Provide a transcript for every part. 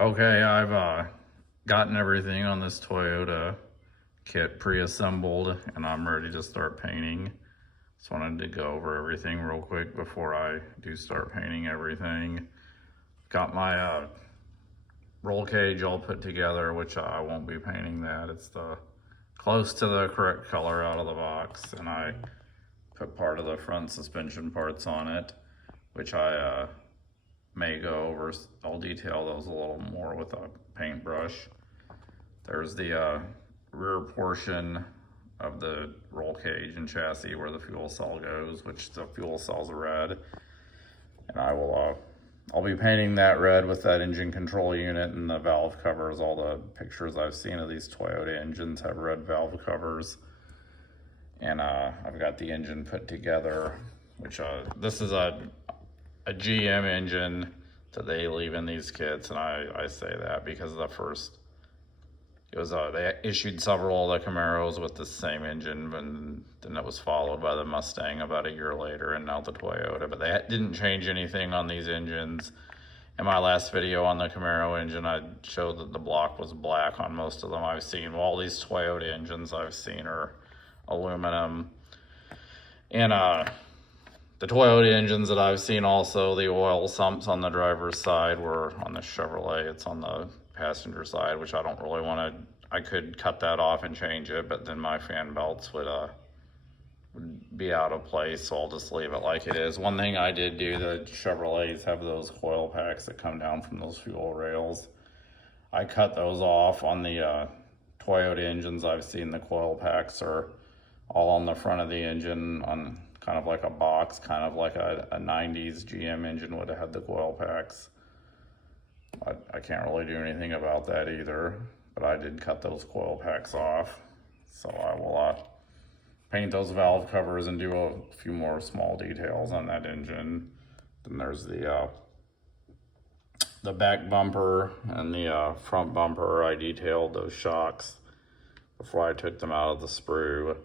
Okay, I've gotten everything on this Toyota kit pre-assembled and I'm ready to start painting. Just wanted to go over everything real quick before I do start painting everything. Got my roll cage all put together, which I won't be painting that. It's close to the correct color out of the box, and I put part of the front suspension parts on it, which I may go over. I'll detail those a little more with a paintbrush. There's the rear portion of the roll cage and chassis where the fuel cell goes, which the fuel cell's red. And I'll be painting that red with that engine control unit and the valve covers. All the pictures I've seen of these Toyota engines have red valve covers. And I've got the engine put together, which this is a GM engine that they leave in these kits, and I say that because they issued several of the Camaros with the same engine, and then it was followed by the Mustang about a year later, and now the Toyota. But they didn't change anything on these engines. In my last video on the Camaro engine, I showed that the block was black on most of them I've seen. Well, all these Toyota engines I've seen are aluminum. And the Toyota engines that I've seen also, the oil sumps on the driver's side were on the Chevrolet. It's on the passenger side, which I don't really want to. I could cut that off and change it, but then my fan belts would be out of place, so I'll just leave it like it is. One thing I did do, the Chevrolets have those coil packs that come down from those fuel rails. I cut those off. On the Toyota engines I've seen, the coil packs are all on the front of the engine on kind of like a box, kind of like a 90s GM engine would have had the coil packs. I can't really do anything about that either, but I did cut those coil packs off. So I will paint those valve covers and do a few more small details on that engine. Then there's the back bumper and the front bumper. I detailed those shocks before I took them out of the sprue.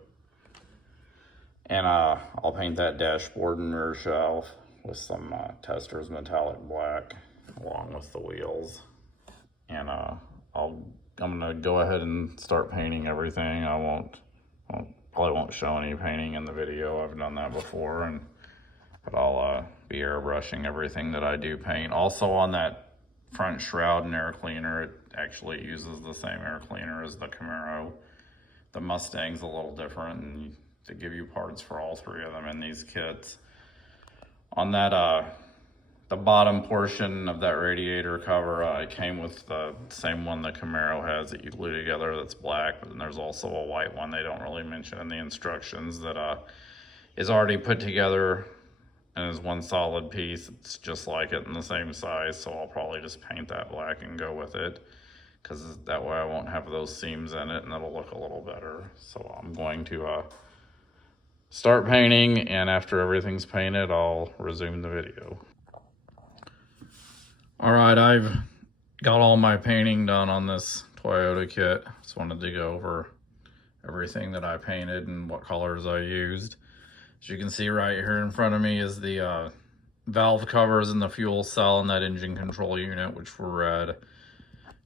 And I'll paint that dashboard and rear shelf with some Testors metallic black along with the wheels. And I'm gonna go ahead and start painting everything. I probably won't show any painting in the video. I've done that before, but I'll be airbrushing everything that I do paint. Also on that front shroud and air cleaner, it actually uses the same air cleaner as the Camaro. The Mustang's a little different, and to give you parts for all three of them in these kits. On that, the bottom portion of that radiator cover, it came with the same one the Camaro has that you glue together that's black, but then there's also a white one they don't really mention in the instructions that is already put together and is one solid piece. It's just like it in the same size, so I'll probably just paint that black and go with it, because that way I won't have those seams in it and it'll look a little better. So I'm going to start painting, and after everything's painted, I'll resume the video. All right, I've got all my painting done on this Toyota kit. Just wanted to go over everything that I painted and what colors I used. As you can see right here in front of me is the valve covers and the fuel cell and that engine control unit, which were red.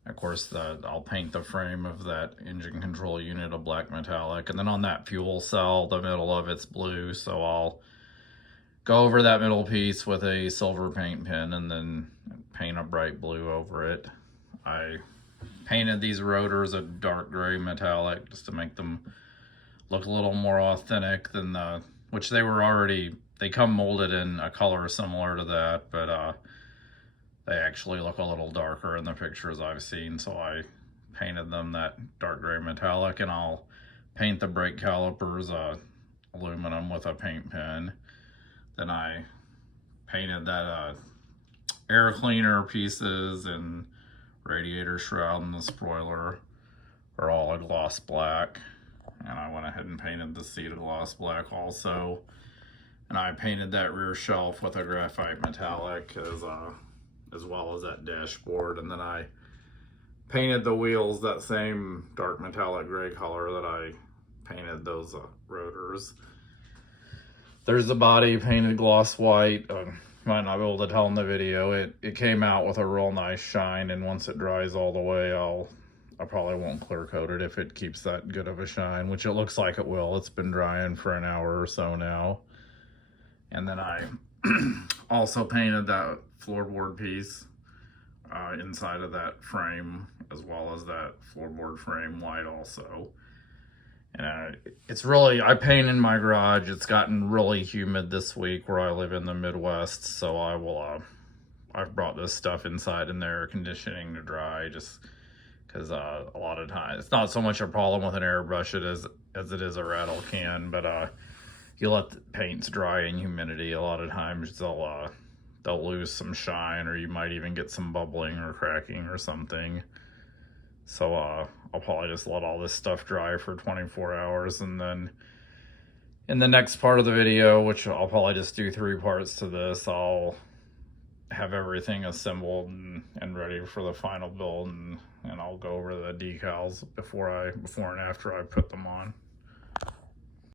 Of course, I'll paint the frame of that engine control unit a black metallic. And then on that fuel cell, the middle of it's blue. So I'll go over that middle piece with a silver paint pen and then paint a bright blue over it. I painted these rotors a dark gray metallic just to make them look a little more authentic than which they come molded in a color similar to that, but they actually look a little darker in the pictures I've seen, so I painted them that dark gray metallic. And I'll paint the brake calipers aluminum with a paint pen. Then I painted that air cleaner pieces and radiator shroud and the spoiler are all a gloss black. And I went ahead and painted the seat a gloss black also. And I painted that rear shelf with a graphite metallic as well as that dashboard. And then I painted the wheels that same dark metallic gray color that I painted those rotors. There's the body painted gloss white. might not be able to tell in the video, it came out with a real nice shine, and once it dries all the way, I probably won't clear coat it if it keeps that good of a shine, which it looks like it will. It's been drying for an hour or so now. And then I also painted that floorboard piece inside of that frame, as well as that floorboard frame white also. And it's really, I paint in my garage. It's gotten really humid this week where I live in the Midwest, so I've brought this stuff inside in the air conditioning to dry, just because a lot of times it's not so much a problem with an airbrush as it is a rattle can, but you let the paints dry in humidity, a lot of times they'll lose some shine, or you might even get some bubbling or cracking or something. So I'll probably just let all this stuff dry for 24 hours, and then in the next part of the video, which I'll probably just do 3 parts to this, I'll have everything assembled and ready for the final build, and I'll go over the decals before and after I put them on.